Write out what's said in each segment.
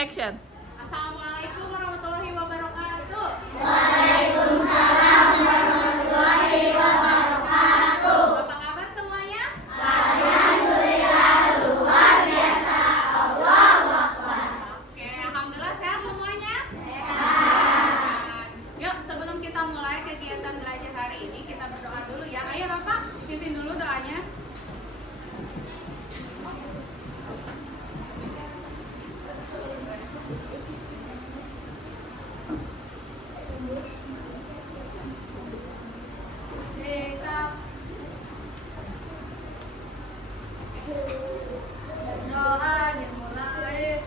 Action. Assalamualaikum warahmatullahi wabarakatuh. Waalaikumsalam warahmatullahi wabarakatuh. Apa kabar semuanya? Alhamdulillah luar biasa. Allahu Akbar. Oke, alhamdulillah sehat semuanya. Sehat. Yuk, sebelum kita mulai kegiatan belajar hari ini, kita berdoa dulu ya. Ayo Bapak, pimpin dulu doanya. Doa dimulai.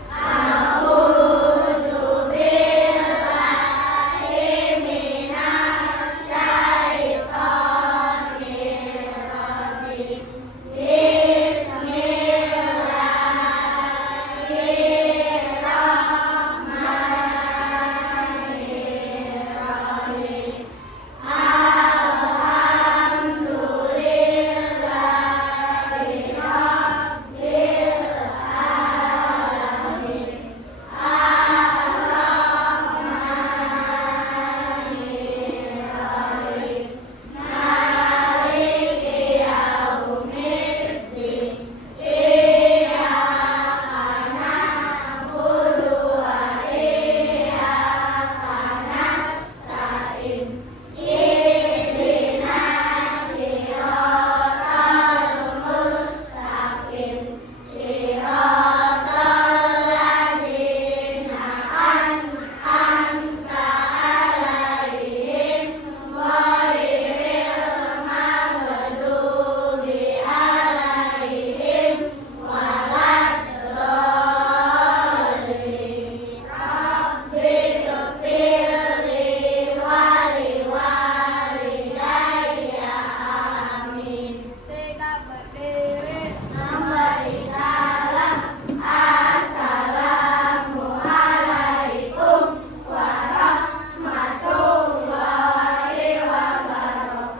Waalaikumsalam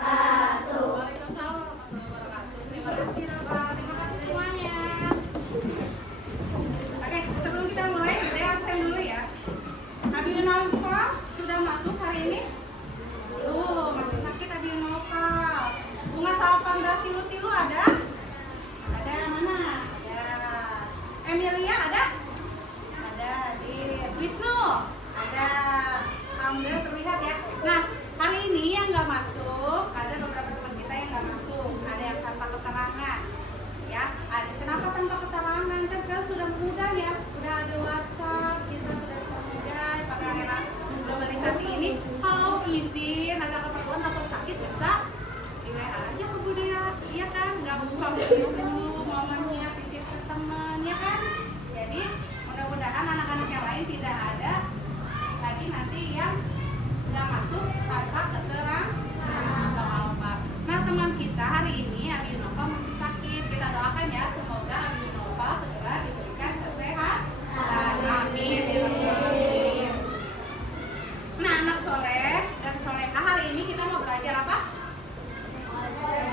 warahmatullahi wabarakatuh. Terima kasih Bapak, terima kasih semuanya. Oke, sebelum kita mulai, saya absen dulu ya. Abi Nova sudah masuk hari ini? Belum, masih sakit Abi Nova. Bunga 18 tilu-tilu ada? Ada, mana? Ada. Emilia ada? Ada, di Wisnu? Ada. Alhamdulillah terlihat ya. Nah, hari ini yang nggak masuk, ada beberapa teman kita yang nggak masuk. Ada yang tanpa keterangan. Ya, kenapa tanpa keterangan? Kan sekarang sudah mudah ya. Udah ada WhatsApp, kita sudah mudah pakai era globalisasi ini. Kalau izin, ada keperluan atau sakit bisa di WA aja ke Budaya, iya kan? Nggak usah dulu momennya titip ke teman, ya kan? Jadi mudah-mudahan anak-anak yang lain tidak ada lagi nanti yang nggak masuk tanpa keterangan atau apa. Nah, teman kita hari ini Abi Nova masih sakit. Kita doakan ya, semoga Abi Nova segera diberikan kesehatan. Amin. Ya Rabbal Alamin. Nah, anak soleh dan soleha, hari ini kita mau belajar apa?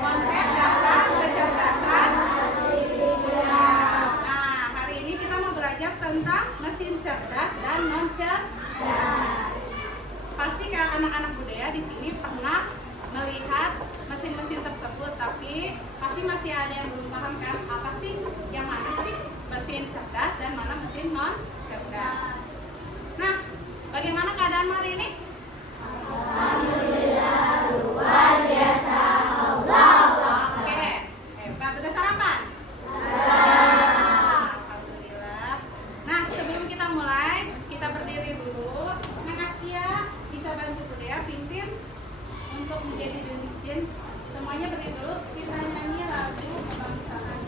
Konsep dasar kecerdasan. Nah, hari ini kita mau belajar tentang mesin cerdas dan non cerdas. Pasti kan anak-anak budaya di sini pernah melihat mesin-mesin tersebut, tapi pasti masih ada yang belum paham kan? Apa sih yang mana sih mesin cerdas dan mana mesin non cerdas? Nah, bagaimana keadaan hari ini? Luar biasa. Allahu Oke, hebat. Udah sarapan? Alhamdulillah. Nah, sebelum kita mulai, kita berdiri dulu. Neng Askia bisa bantu Budaya pimpin untuk menjadi dirjen. Semuanya berdiri dulu. Kita nyanyi lagu kebangsaan.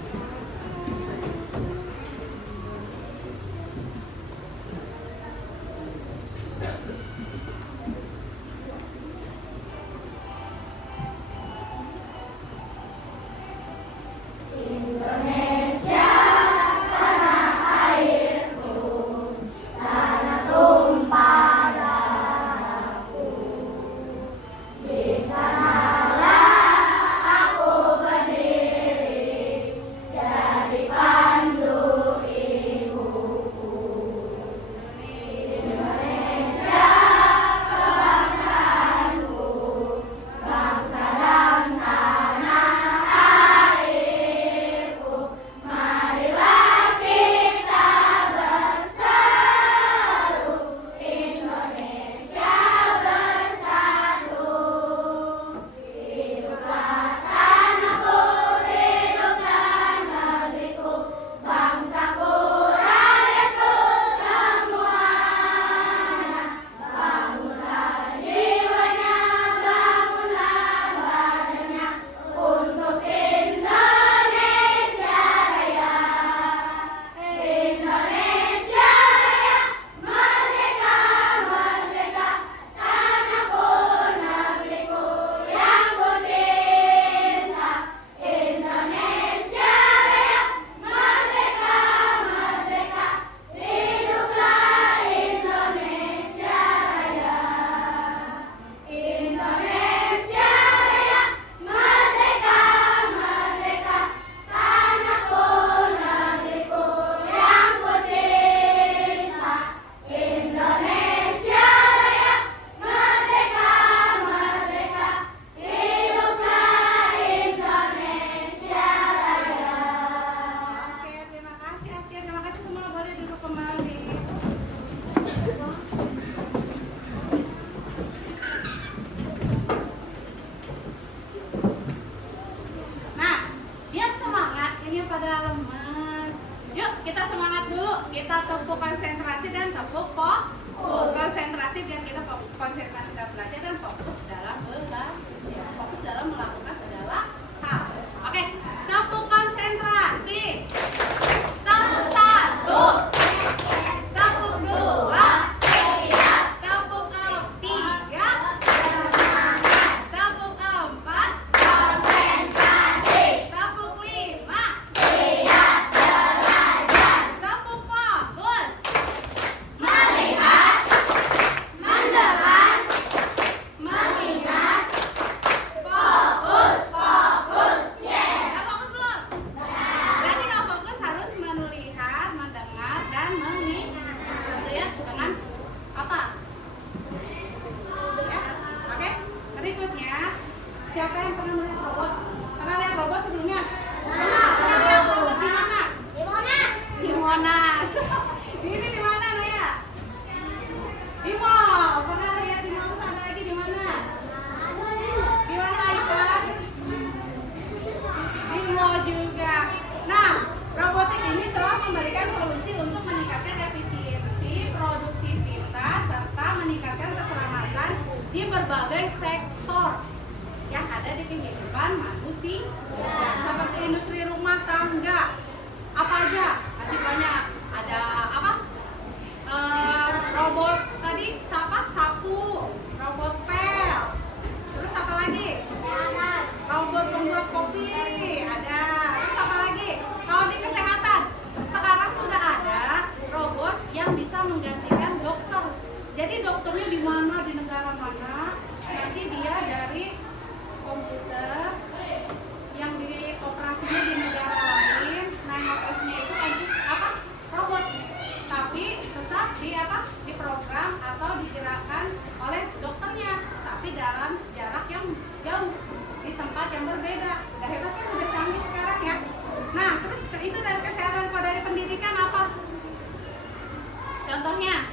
contohnya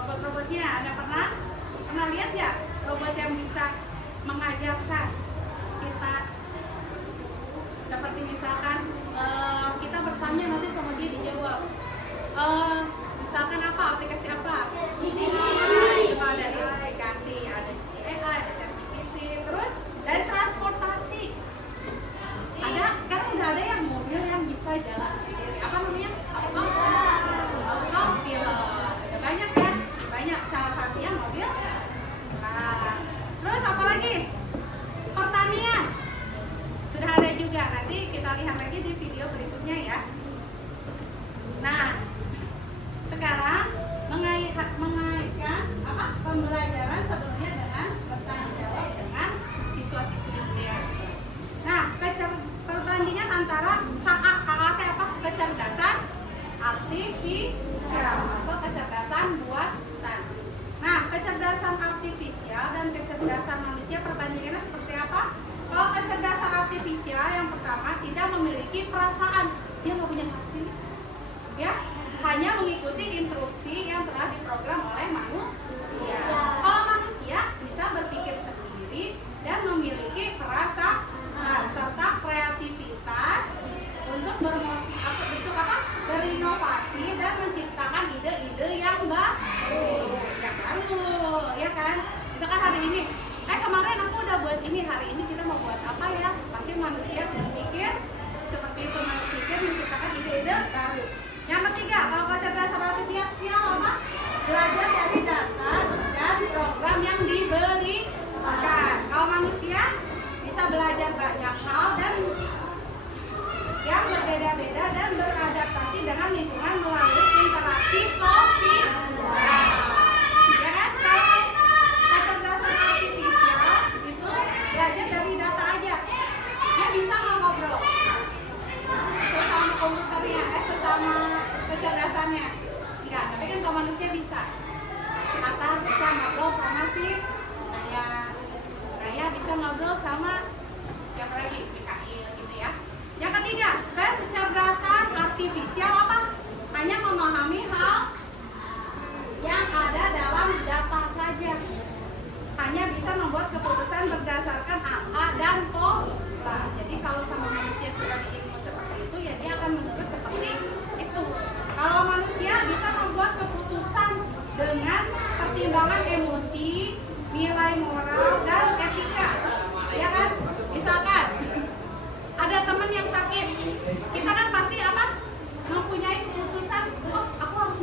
robot-robotnya ada pernah lihat ya robot yang bisa mengajarkan kita, seperti misalkan kita bertanya nanti sama dia dijawab. Misalkan apa, aplikasi apa? Coba dari aplikasi ada CCA, ada ChatGPT, terus dari transportasi ada, sekarang udah ada yang mobil yang bisa jalan sendiri, apa namanya? Autopilot. Ada banyak ya, banyak, salah satunya mobil. Nah, terus apa lagi? Pertanian sudah ada juga, nanti kita lihat lagi di video berikutnya ya. Nah, sekarang mengaitkan apa pembelajaran sebelumnya dengan bertanggung jawab dengan siswa-siswi dia. Nah, perbandingan antara KA apa? Kecerdasan artifisial atau kecerdasan buatan. Nah, kecerdasan artifisial dan kecerdasan manusia perbandingannya seperti apa? Kalau kecerdasan artifisial yang pertama tidak memiliki perasaan, dia nggak punya hati, ya, hanya mengikuti instruksi yang telah diprogram oleh manusia. Kalau manusia bisa berpikir sendiri dan memiliki perasaan serta kreativitas untuk berinovasi dan menciptakan ide-ide yang baru, ya kan? Misalkan hari ini, kemarin aku udah buat ini, hari ini kita mau buat apa ya? Pasti manusia berpikir seperti itu, berpikir menciptakan ide-ide baru. Yang ketiga, kalau kecerdasan artifisial apa? Belajar dari data dan program yang diberikan. Kalau manusia bisa belajar banyak hal dan yang berbeda-beda dan beradaptasi dengan lingkungan melalui interaksi sosial. Ya kan? Kalau kecerdasan artifisial itu belajar dari data aja, dia bisa nggak ngobrol sesama komputernya, sesama kecerdasannya? Enggak, tapi kan kalau manusia bisa. Si Atta bisa ngobrol sama si Naya bisa ngobrol sama siapa lagi? Mikail gitu ya. Yang ketiga, kecerdasan artifisial apa? Hanya memahami hal yang ada dalam data saja. Hanya bisa membuat keputusan berdasarkan angka dan pola. Jadi kalau sama manusia sudah diinput seperti itu, ya dia akan menurut seperti itu. Kalau manusia bisa membuat keputusan dengan pertimbangan emosi, nilai moral, dan etika. Ya kan? Misalkan ada teman yang sakit, kita kan pasti apa? Mempunyai keputusan, oh aku harus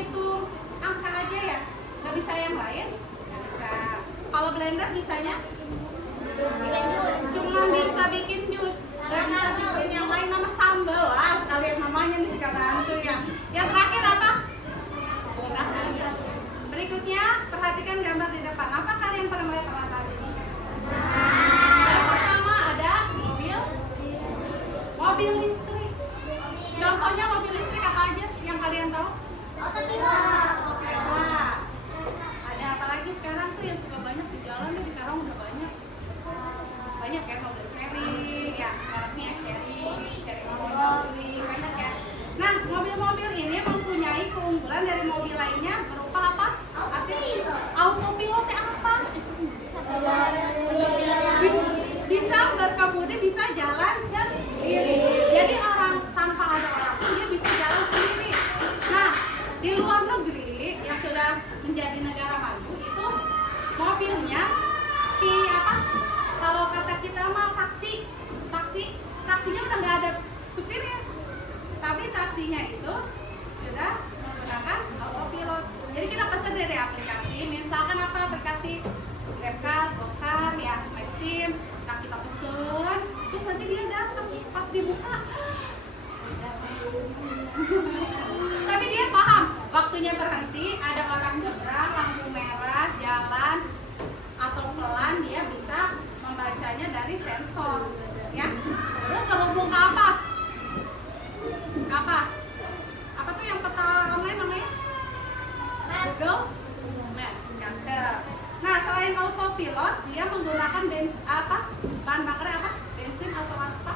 menghitung angka aja ya? Nggak bisa yang lain? Nggak bisa. Kalau blender bisanya? Cuma bisa bikin jus, nggak bisa bikin yang lain, nama sambal lah sekalian mamanya nih sekarang bantu ya. Yang terakhir apa? Berikutnya perhatikan gambar di depan. Apa kalian pernah melihat alat ini? Yang pertama ada mobil listrik. Contohnya mobil listrik apa aja yang kalian tahu? Tesla. Ada apa lagi sekarang tuh yang suka banyak di jalan tuh di Karawang udah banyak. Banyak ya mobil sharing, ya mereknya sharing mobil banyak ya. Nah, mobil-mobil ini mempunyai keunggulan dari mobil lainnya berupa apa? Autopilot apa? Bisa berkemudi, bisa jalan sendiri. Jadi orang tanpa ada orang pun dia bisa jalan sendiri. Nah, di luar negeri yang sudah menjadi negara maju itu mobilnya si apa? Kalau kata kita mah taksinya udah nggak ada supirnya, tapi taksinya itu sudah menggunakan autopilot. Jadi kita pesan dari aplikasi, misalkan apa aplikasi GrabCar, GoCar, ya Maxim. Nah kita pesen, terus nanti dia datang pas dibuka. Tapi dia paham waktunya berhenti, ada orang nyebrang, lampu merah, jalan atau pelan, dia bisa membacanya dari sensor, ya. Terus terhubung ke apa? Apa tuh yang peta online namanya? Google Maps. Nah, selain autopilot, dia menggunakan bahan bakarnya apa? Bensin atau apa?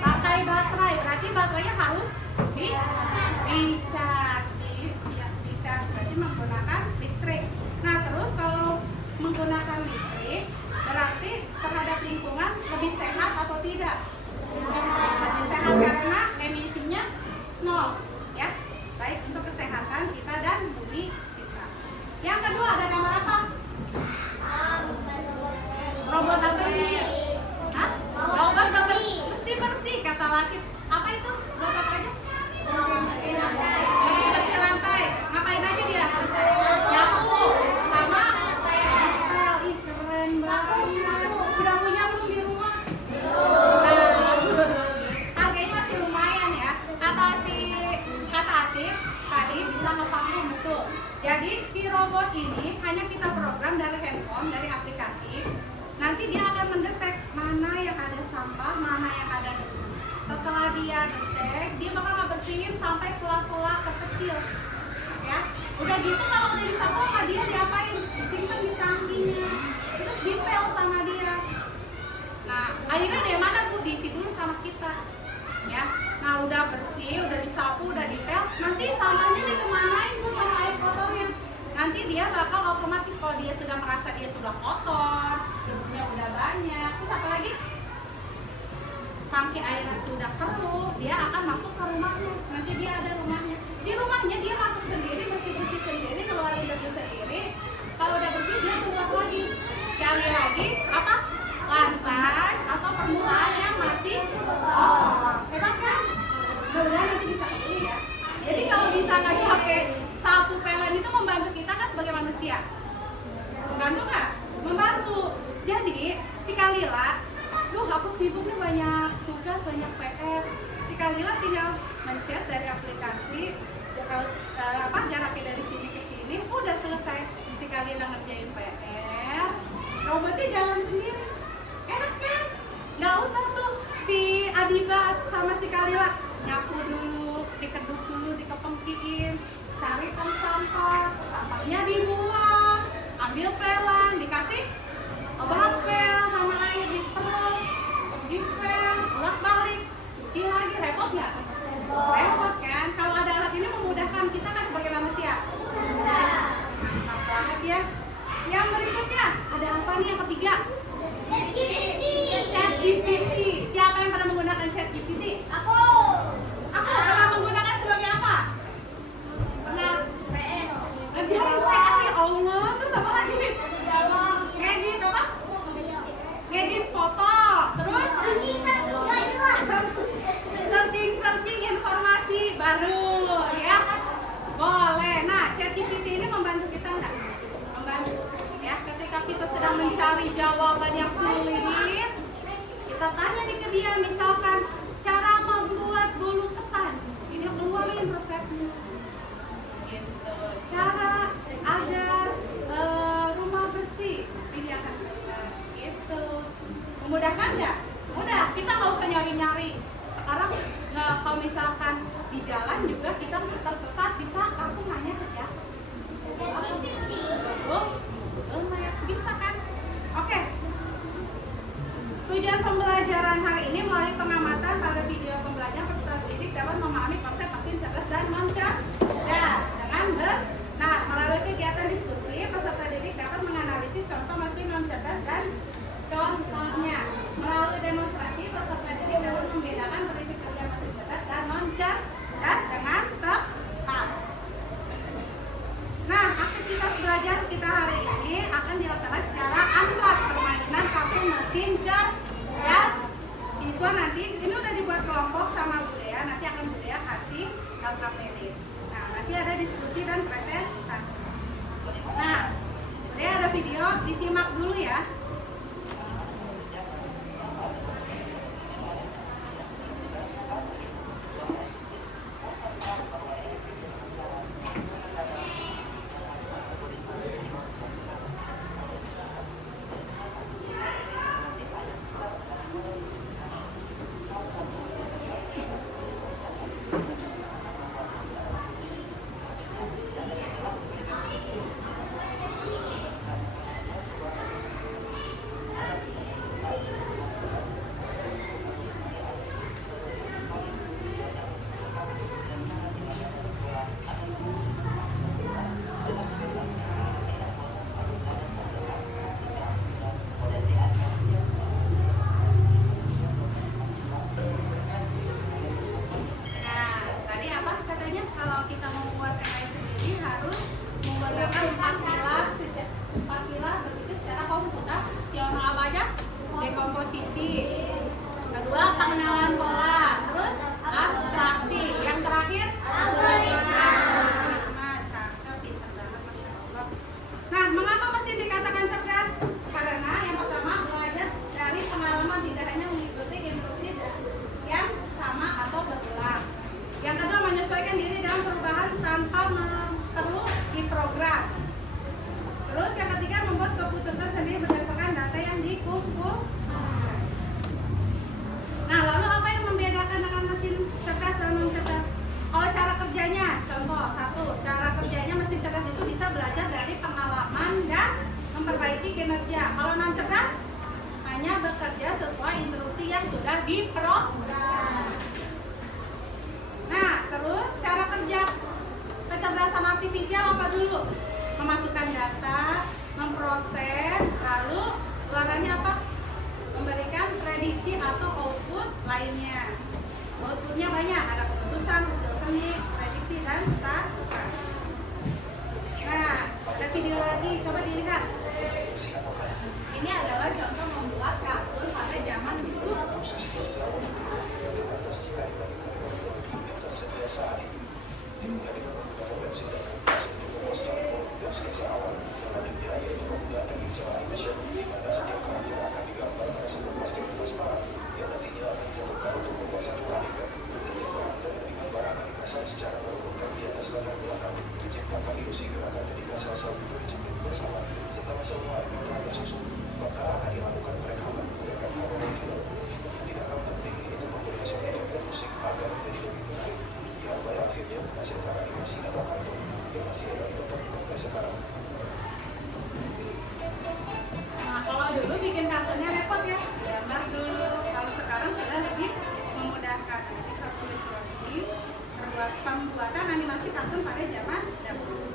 Pakai baterai. Berarti baterainya harus dicas. Berarti menggunakan listrik. Nah, terus kalau menggunakan listrik, berarti terhadap lingkungan lebih sehat atau tidak? Sehat karena emisinya nol, ya. Baik untuk kesehatan kita dan bumi kita. Yang kedua ada gambar apa? Robot apa sih? Hah? Robot bersih kata Latif. Apa itu? Robot aja? Bersih lantai. Ngapain aja dia? Bisa nyapu sama ngepel. Ih keren banget. Udah punya belum di rumah? Harganya masih lumayan ya. Atau si kata Atif tadi bisa ngevakum betul. Jadi si robot ini hanya kita program dari handphone, dari aplikasi. Nanti dia akan mendetek mana yang ada sampah, mana yang ada debu. Setelah dia detek, dia bakal ngebersihin sampai sela-sela terkecil. Ya, udah gitu kalau udah disapu sama dia diapain? Disimpan di tangkinya, terus dipel sama dia. Nah, akhirnya dari mana tuh diisi dulu sama kita. Ya, nah udah bersih, udah disapu, udah dipel, nanti sampahnya dikemanain tuh sama air kotornya. Nanti dia bakal otomatis kalau dia sudah merasa dia sudah kotor, debunya udah banyak, terus apa lagi? Tangki airnya sudah keruh, dia akan masuk ke rumahnya. Nanti dia ada rumahnya. Di rumahnya dia masuk sendiri, bersih-bersih sendiri, keluarin debu sendiri. Kalau udah bersih dia keluar lagi. Cari lagi apa? Lantai atau permukaan yang masih kotor. Hebat kan? Mudah-mudahan nanti bisa beli ya. Jadi kalau bisa nggak pakai sapu pelan itu membantu kita kan sebagai manusia. Membantu nggak? Membantu. Jadi si Kalila, aku sibuk nih banyak tugas, banyak PR. Si Kalila tinggal mencet dari aplikasi, jaraknya dari sini ke sini, udah selesai. Si Kalila ngerjain PR, robotnya jalan sendiri. Enak kan? Nggak usah tuh si Adiba sama si Kalila nyapu dulu, dikeduk dulu, dikepengkiin, cari tong sampah, sampahnya dibuang, ambil pelan, dikasih obat pel sama air diperut, dipel, bolak balik, cuci lagi, repot nggak? Repot kan? Kalau ada alat cari jawaban yang sulit, kita tanya nih ke dia, misalkan cara membuat bolu ketan, ini keluarin resepnya. Gitu. Cara agar rumah bersih, ini akan keluar. Gitu. Memudahkan nggak? Mudah. Kita nggak usah nyari-nyari. Sekarang kalau misalkan di jalan juga kita tersesat, bisa langsung nanya ke siapa? Bisa kan? Oke. Tujuan pembelajaran hari ini melalui pengamatan pada video pembelajaran peserta didik dapat memahami konsep mesin cerdas dan non cerdas dengan melalui kegiatan diskusi peserta didik dapat menganalisis contoh mesin non cerdas dan contohnya. Melalui demonstrasi peserta didik dapat membedakan prinsip kerja mesin cerdas dan non cerdas dengan tepat. Nah, aktivitas belajar kita hari ini akan dilaksanakan secara unplugged, permainan kartu mesin cerdas. Siswa nanti ini udah dibuat kelompok sama Bu Dea, nanti akan Bu Dea kasih LKPD. Nah, nanti ada diskusi dan presentasi. Nah, Bu Dea ada video, disimak dulu ya. Kalau non cerdas hanya bekerja sesuai instruksi yang sudah diprogram. Nah, terus cara kerja kecerdasan artifisial apa dulu? Memasukkan data, memproses, lalu keluarannya apa? Memberikan prediksi atau output lainnya. Outputnya banyak, ada keputusan, hasil seni, prediksi, dan statistik. Nah, ada video lagi, coba dilihat. Ini adalah contoh membuat kartun pada zaman dulu. Nah, kalau dulu bikin kartunnya repot ya, gambar dulu. Kalau sekarang sudah lebih memudahkan. Nanti kita tulis lagi pembuatan animasi kartun pada zaman dahulu.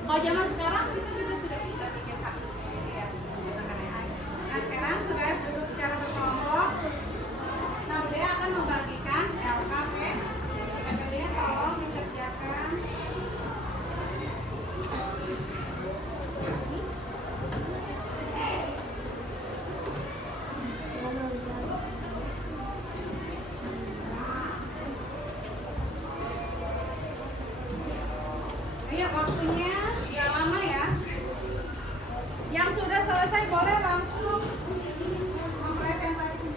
Kalau zaman sekarang kita juga sudah bisa bikin kartun ya. Nah, sekarang sudah duduk secara berkelompok. Nah, dia akan membagikan LKP. LKP-nya tolong dikerjakan. Lihat waktunya nggak lama ya. Yang sudah selesai selesai boleh langsung mempresentasi.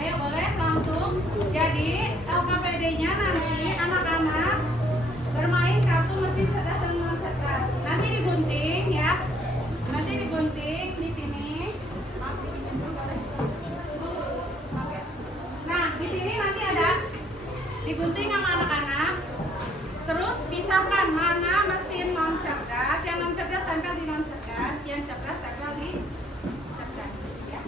Ayo boleh langsung. Jadi LKPD-nya nanti anak-anak bermain kartu mesin cerdas dan non cerdas. Nanti digunting ya. Nanti digunting di sini. Oke. Nah, di sini nanti ada digunting sama anak-anak. Terus pisahkan mana mesin non cerdas. Yang non cerdas tempel di non cerdas, yang cerdas tempel di cerdas. Ya.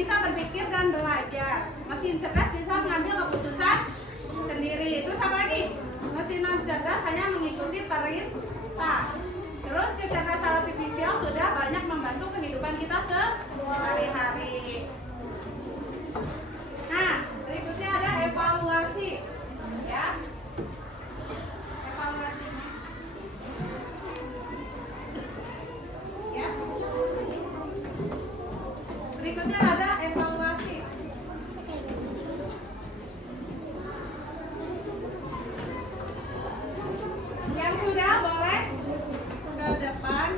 bisa berpikir dan belajar. Mesin cerdas bisa mengambil keputusan sendiri. Terus apa lagi? Mesin non cerdas hanya mengikuti perintah. Terus kecerdasan artifisial sudah banyak membantu kehidupan kita sehari-hari. Nah, berikutnya ada evaluasi. Ya. Evaluasi. Ya. Berikutnya ada evaluasi. Yang sudah boleh ke depan.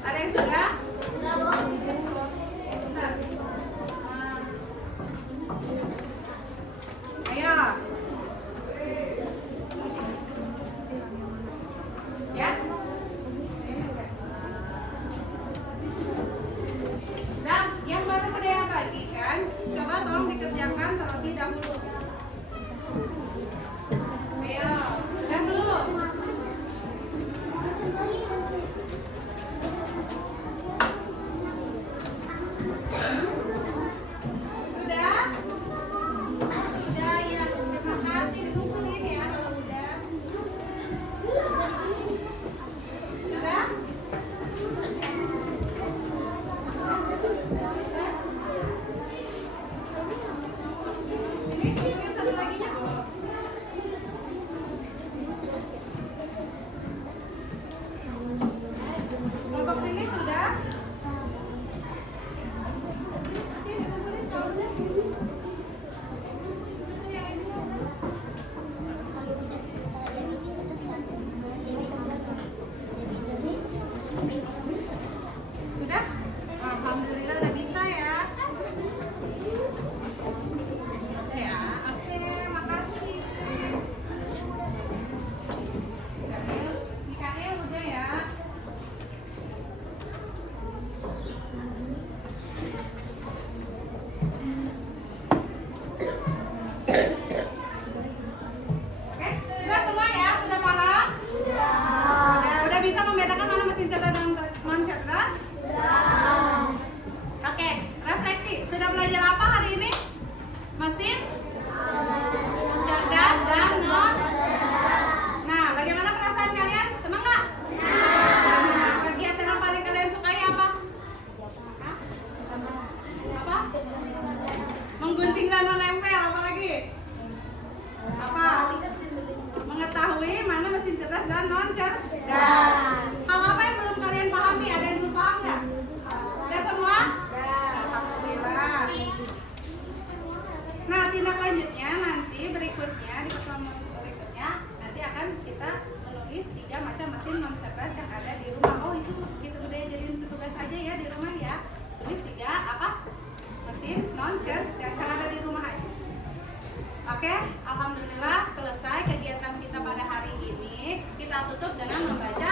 Ada yang sudah? Bentar. Ayo. Ya. Dan yang baru Budaya bagikan, coba tolong dikerjakan terlebih dahulu. Ayo, sudah belum? Sudah? Sudah ya, terima kasih. Ditungguin ya kalau udah. Sudah? Ini satu lagi ya. Kelompok sini sudah? Sini, kumpulin soalnya. Sudah? Alhamdulillah udah bisa ya. Ya, oke, makasih. Mikael udah ya. Oke, sudah semua ya? Sudah paham? Udah bisa membedakan mana mesin cerdas dan non cerdas? Oke, refleksi. Sudah belajar apa hari ini? Mesin cerdas dan non cerdas. Nah, bagaimana perasaan kalian? Senang nggak? Nah, kegiatan yang paling kalian sukai apa? Apa? Menggunting dan menempel, apa lagi? Apa? Mengetahui mana mesin cerdas dan non cerdas. Hal apa yang belum kalian pahami? Ada yang belum paham nggak? Sudah semua? Alhamdulillah. Nah, tindak lanjutnya nanti berikutnya di pertemuan berikutnya nanti akan kita menulis 3 macam mesin non cerdas yang ada di rumah. Oh, itu kita udah jadiin tugas aja ya di rumah ya. Tulis 3 apa? Mesin non cerdas yang ada di rumah aja. Oke, alhamdulillah selesai kegiatan kita pada hari ini. Kita tutup dengan membaca